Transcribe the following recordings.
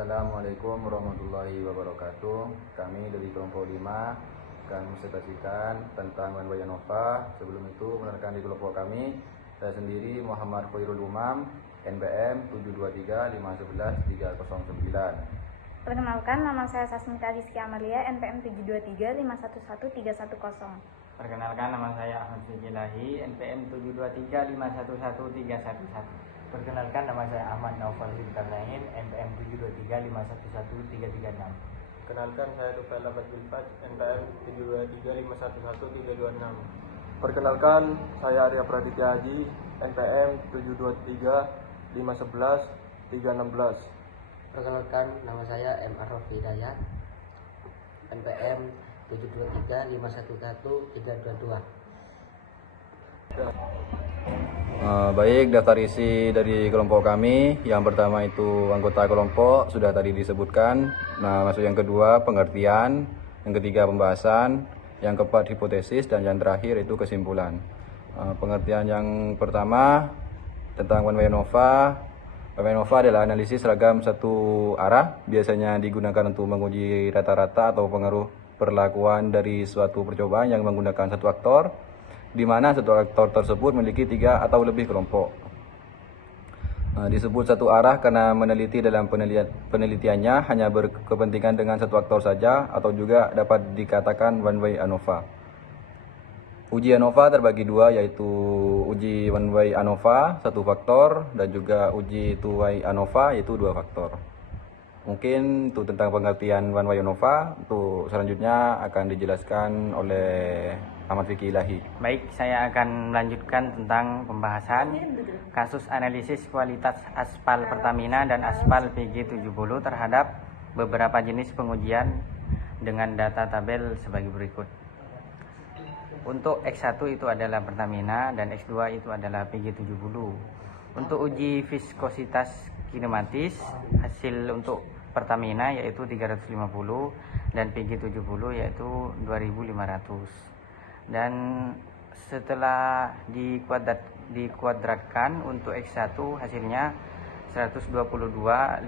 Assalamualaikum warahmatullahi wabarakatuh. Kami dari kelompok 5 akan menpresentasikan tentang One Way Anova. Sebelum itu, mengenalkan di kelompok kami, saya sendiri Muhammad Khairul Umam, NPM 723511309. Perkenalkan, nama saya Sasmita Rizky Amalia, NPM 723511310. Perkenalkan, nama saya Ahmad Fikilahi, NPM 723511311. Perkenalkan, nama saya Ahmad Naufal Zulkarnain, NPM 723511336. Perkenalkan, saya Rufail Abad Bilfat, NPM 723511326. Perkenalkan, saya Arya Praditya Haji, NPM 723511316. Perkenalkan, nama saya M. Arrof Hidayat, NPM 723511322. Baik, daftar isi dari kelompok kami. Yang pertama itu anggota kelompok, sudah tadi disebutkan. Nah, masuk yang kedua pengertian, yang ketiga pembahasan, yang keempat hipotesis, dan yang terakhir itu kesimpulan. Pengertian yang pertama tentang One Way Anova. One Way Anova adalah analisis seragam satu arah, biasanya digunakan untuk menguji rata-rata atau pengaruh perlakuan dari suatu percobaan yang menggunakan satu aktor, di mana satu aktor tersebut memiliki 3 atau lebih kelompok. Disebut satu arah karena meneliti dalam penelitiannya hanya berkepentingan dengan satu aktor saja, atau juga dapat dikatakan One Way Anova. Uji Anova terbagi 2, yaitu uji One Way Anova 1 faktor dan juga uji Two Way Anova yaitu 2 faktor. Mungkin itu tentang pengertian One Way Anova. Untuk selanjutnya akan dijelaskan oleh Ahmad Fikri Ilahi. Baik, saya akan melanjutkan tentang pembahasan kasus analisis kualitas aspal Pertamina dan aspal PG70 terhadap beberapa jenis pengujian dengan data tabel sebagai berikut. Untuk X1 itu adalah Pertamina dan X2 itu adalah PG70. Untuk uji viskositas kinematis, hasil untuk Pertamina yaitu 350 dan PG70 yaitu 2500. Dan setelah dikuadratkan untuk X1 hasilnya 122.500,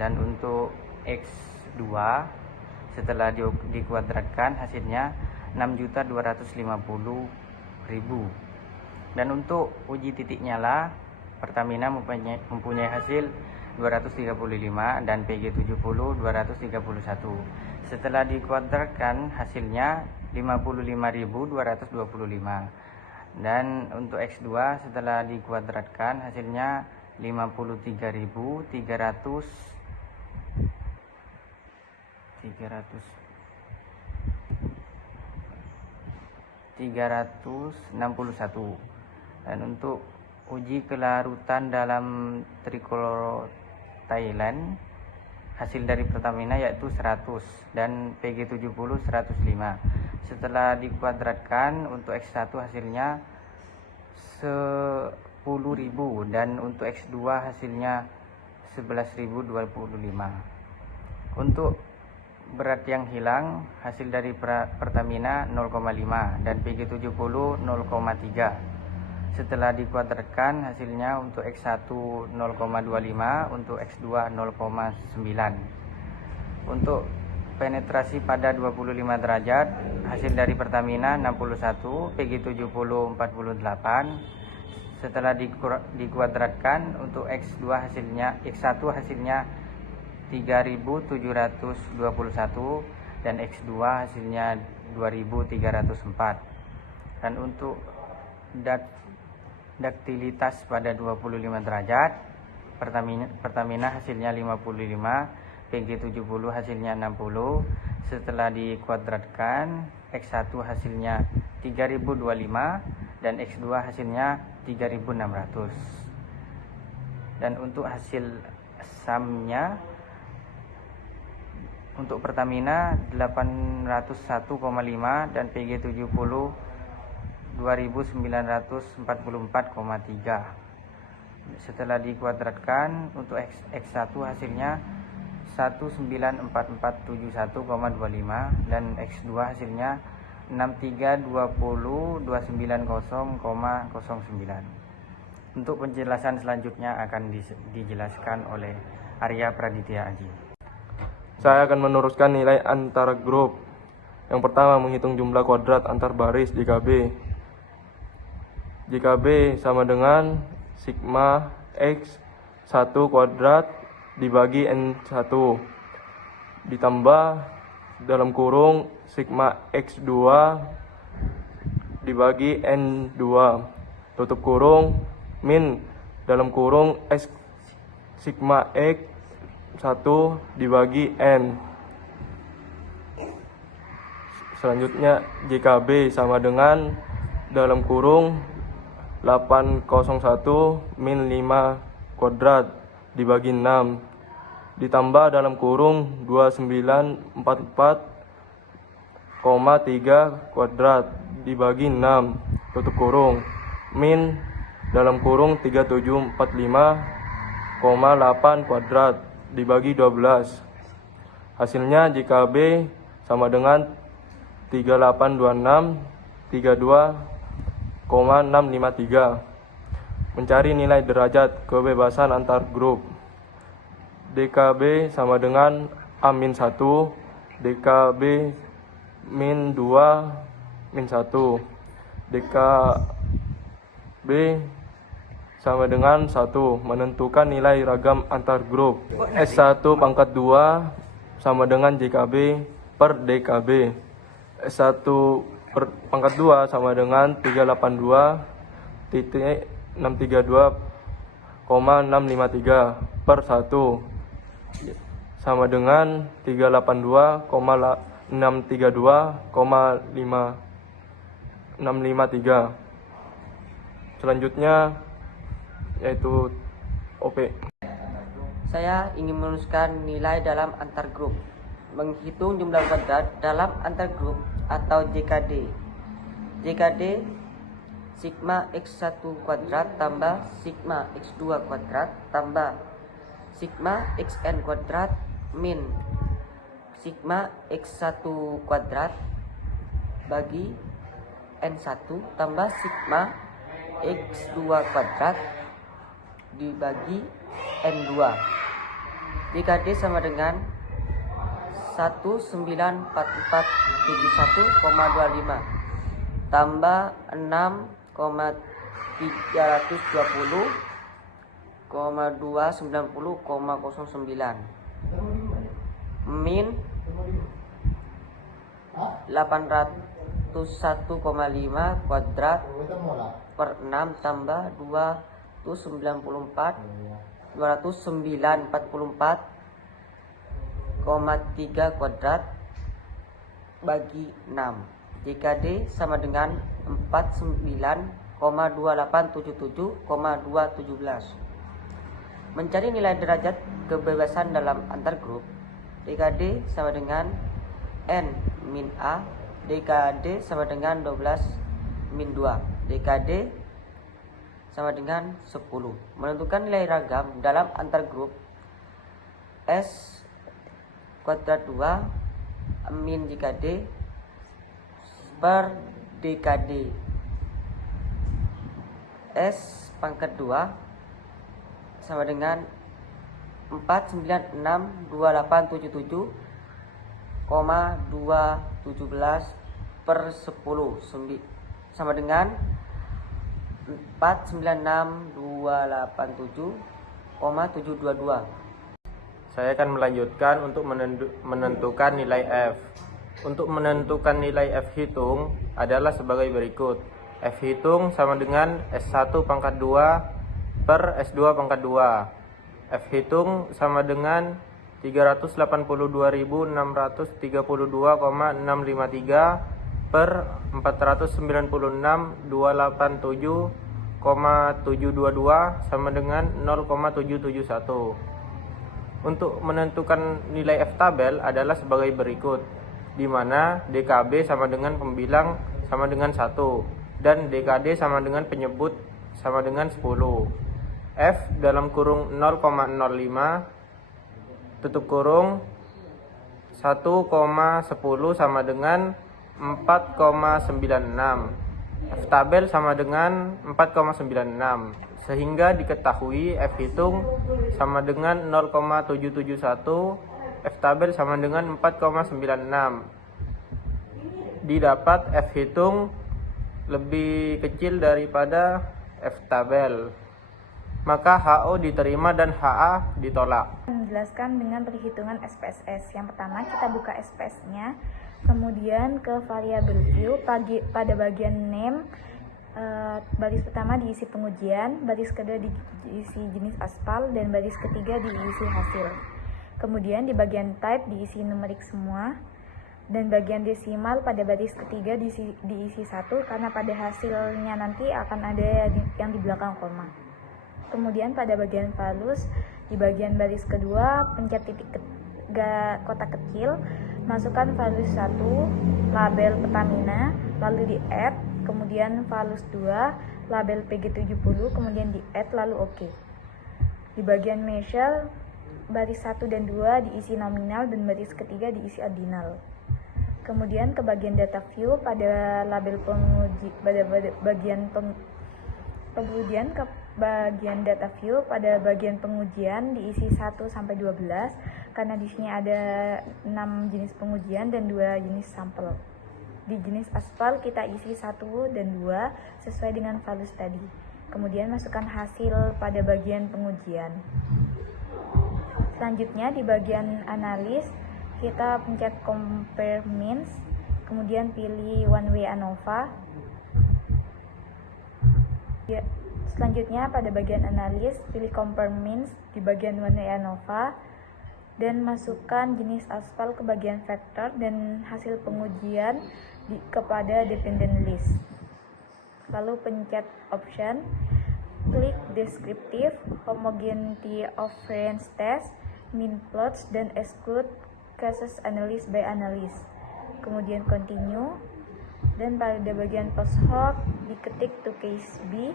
dan untuk X2 setelah dikuadratkan hasilnya 6.250.000. Dan untuk uji titik nyala, Pertamina mempunyai hasil 235 dan PG70 231. Setelah dikuadratkan hasilnya 55.225. Dan untuk X2 setelah dikuadratkan hasilnya 53.361. Dan untuk uji kelarutan dalam trikolor Thailand, hasil dari Pertamina yaitu 100 dan PG70 105. Setelah dikuadratkan untuk X1 hasilnya 10.000 dan untuk X2 hasilnya 11.025. Untuk berat yang hilang, hasil dari Pertamina 0,5 dan PG70 0,3. Setelah dikuadratkan hasilnya untuk X1 0,25, untuk X2 0,9. Untuk penetrasi pada 25 derajat, hasil dari Pertamina 61, PG70 48. Setelah dikuadratkan untuk X1 hasilnya 3.721 dan X2 hasilnya 2.304. Dan untuk daktilitas pada 25 derajat, Pertamina hasilnya 55, PG70 hasilnya 60. Setelah dikuadratkan, X1 hasilnya 3025 dan X2 hasilnya 3600. Dan untuk hasil SAM-nya, untuk Pertamina 801,5 dan PG70 2.944,3. Setelah dikuadratkan untuk X1 hasilnya 19441,25 dan X2 hasilnya 6320.290,09. Untuk penjelasan selanjutnya akan dijelaskan oleh Arya Praditya Aji. Saya akan meneruskan nilai antara grup. Yang pertama, menghitung jumlah kuadrat antar baris JKB. JKB sama dengan sigma X 1 kuadrat dibagi N1 ditambah dalam kurung sigma X2 dibagi N2 tutup kurung min dalam kurung X sigma X 1 dibagi N. Selanjutnya JKB sama dengan dalam kurung 801 min 5 kuadrat dibagi 6 ditambah dalam kurung 2944,3 kuadrat dibagi 6 tutup kurung min dalam kurung 3745,8 kuadrat dibagi 12. Hasilnya JKB sama dengan 3826 32,653. Mencari nilai derajat kebebasan antar grup. DKB sama dengan A-1, DKB min 2 min 1. DKB sama dengan 1. Menentukan nilai ragam antar grup. S1 pangkat 2 sama dengan JKB per DKB. S1 per pangkat 2 sama dengan 382.632,653 per 1 sama dengan 382,632,653. Selanjutnya yaitu OP. Saya ingin menuliskan nilai dalam antar grup. Menghitung jumlah kuadrat dalam antar grup atau JKD. JKD sigma X1 kuadrat tambah sigma X2 kuadrat tambah sigma Xn kuadrat min sigma X1 kuadrat bagi N1 tambah sigma X2 kuadrat dibagi N2. JKD sama dengan 194471,25 tambah 6,320,290,09 min 801,5 kuadrat per 6 tambah 294,3 kuadrat bagi 6. JKD sama dengan 49,2877,217. Mencari nilai derajat kebebasan dalam antar grup. DKD sama dengan N min A. DKD sama dengan 12 min 2. DKD sama dengan 10. Menentukan nilai ragam dalam antar grup. S kuadrat 2 min JKD per DKD. S pangkat 2 sama dengan 4962877,217 per 10 sama dengan 4962877,722. Saya akan melanjutkan untuk menentukan nilai F. Untuk menentukan nilai F hitung adalah sebagai berikut. F hitung sama dengan S1 pangkat 2 per S2 pangkat 2. F hitung sama dengan 386.632,653 per 496.287,722 sama dengan 0,771. Untuk menentukan nilai F tabel adalah sebagai berikut, di mana DKB sama dengan pembilang sama dengan 1 dan DKD sama dengan penyebut sama dengan 10. F dalam kurung 0,05 tutup kurung 1,10 sama dengan 4,96 F tabel sama dengan 4,96, sehingga diketahui F hitung sama dengan 0,771, F tabel sama dengan 4,96. Didapat F hitung lebih kecil daripada F tabel, maka HO diterima dan HA ditolak. Menjelaskan dengan perhitungan SPSS. Yang pertama kita buka SPS-nya, kemudian ke variabel view, pada bagian name, baris pertama diisi pengujian, baris kedua diisi jenis aspal, dan baris ketiga diisi hasil. Kemudian di bagian type diisi numerik semua, dan bagian desimal pada baris ketiga diisi 1 karena pada hasilnya nanti akan ada yang di belakang koma. Kemudian pada bagian valus, di bagian baris kedua pencet titik kotak kecil, masukkan valus 1 label Pertamina, lalu di add, kemudian valus 2 label PG70, kemudian di add lalu OK. Di bagian measure, baris 1 dan 2 diisi nominal dan baris ketiga diisi ordinal. Kemudian ke bagian data view, pada label penguji, pada bagian kemudian ke bagian data view, pada bagian pengujian diisi 1 sampai 12 karena di sini ada 6 jenis pengujian dan 2 jenis sampel. Di jenis aspal kita isi 1 dan 2 sesuai dengan valus tadi. Kemudian masukkan hasil pada bagian pengujian. Selanjutnya di bagian analis kita pencet compare means, kemudian pilih one way ANOVA. Selanjutnya pada bagian analis pilih compare means di bagian one way ANOVA dan masukkan jenis aspal ke bagian vector dan hasil pengujian kepada dependent list. Lalu pencet option, klik descriptive, homogeneity of variance test, min plots, dan exclude cases analysis by analyst. Kemudian continue, dan pada bagian post hoc diketik to case B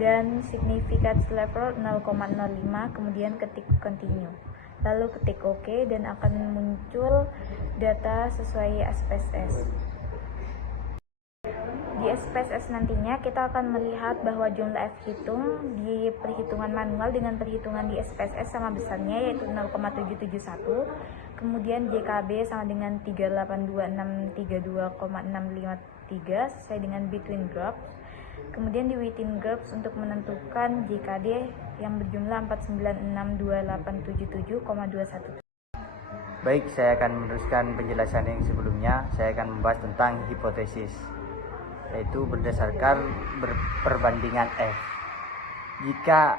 dan significance level 0,05, kemudian ketik continue, lalu ketik OK dan akan muncul data sesuai SPSS. Di SPSS nantinya kita akan melihat bahwa jumlah F hitung di perhitungan manual dengan perhitungan di SPSS sama besarnya, yaitu 0,771. Kemudian JKB sama dengan 382.632,653 sesuai dengan between groups. Kemudian di within groups untuk menentukan JKD yang berjumlah 4962877,21. Baik, saya akan meneruskan penjelasan yang sebelumnya. Saya akan membahas tentang hipotesis, yaitu berdasarkan perbandingan F. Jika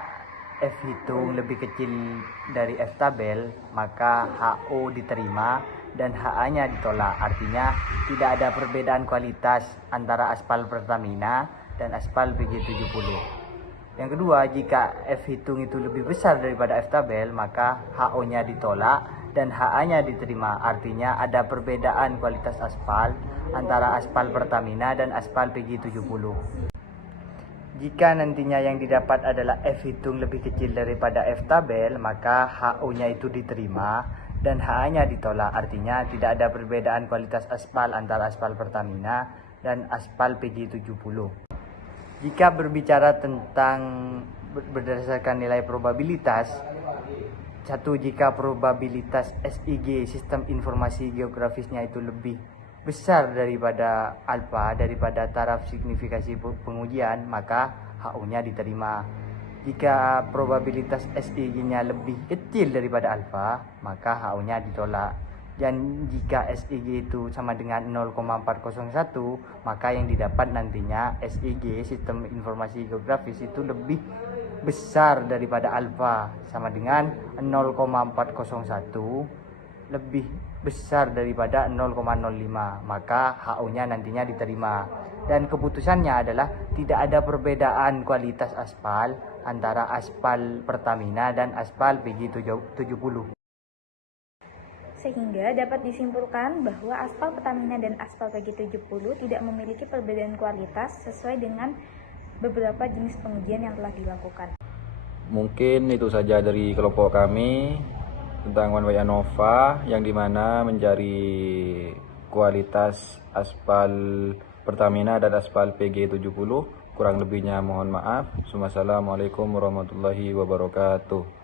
F hitung lebih kecil dari F tabel, maka HO diterima dan HA-nya ditolak. Artinya tidak ada perbedaan kualitas antara aspal Pertamina dan aspal PG70. Yang kedua, jika F hitung itu lebih besar daripada F tabel, maka HO-nya ditolak dan HA-nya diterima. Artinya ada perbedaan kualitas aspal antara aspal Pertamina dan aspal PG70. Jika nantinya yang didapat adalah F hitung lebih kecil daripada F tabel, maka HO-nya itu diterima dan HA-nya ditolak. Artinya tidak ada perbedaan kualitas aspal antara aspal Pertamina dan aspal PG70. Jika berbicara tentang berdasarkan nilai probabilitas, satu, jika probabilitas SIG, sistem informasi geografisnya itu lebih besar daripada alfa, daripada taraf signifikasi pengujian, maka HO-nya diterima. Jika probabilitas SIG-nya lebih kecil daripada alfa, maka HO-nya ditolak. Dan jika SIG itu sama dengan 0,401, maka yang didapat nantinya SIG, sistem informasi geografis, itu lebih besar daripada alfa, sama dengan 0,401 lebih besar daripada 0,05, maka HO-nya nantinya diterima. Dan keputusannya adalah tidak ada perbedaan kualitas aspal antara aspal Pertamina dan aspal PG70. Sehingga dapat disimpulkan bahwa aspal Pertamina dan aspal PG70 tidak memiliki perbedaan kualitas sesuai dengan beberapa jenis pengujian yang telah dilakukan. Mungkin itu saja dari kelompok kami tentang One Way ANOVA, yang dimana mencari kualitas aspal Pertamina dan aspal PG 70. Kurang lebihnya mohon maaf. Wassalamualaikum warahmatullahi wabarakatuh.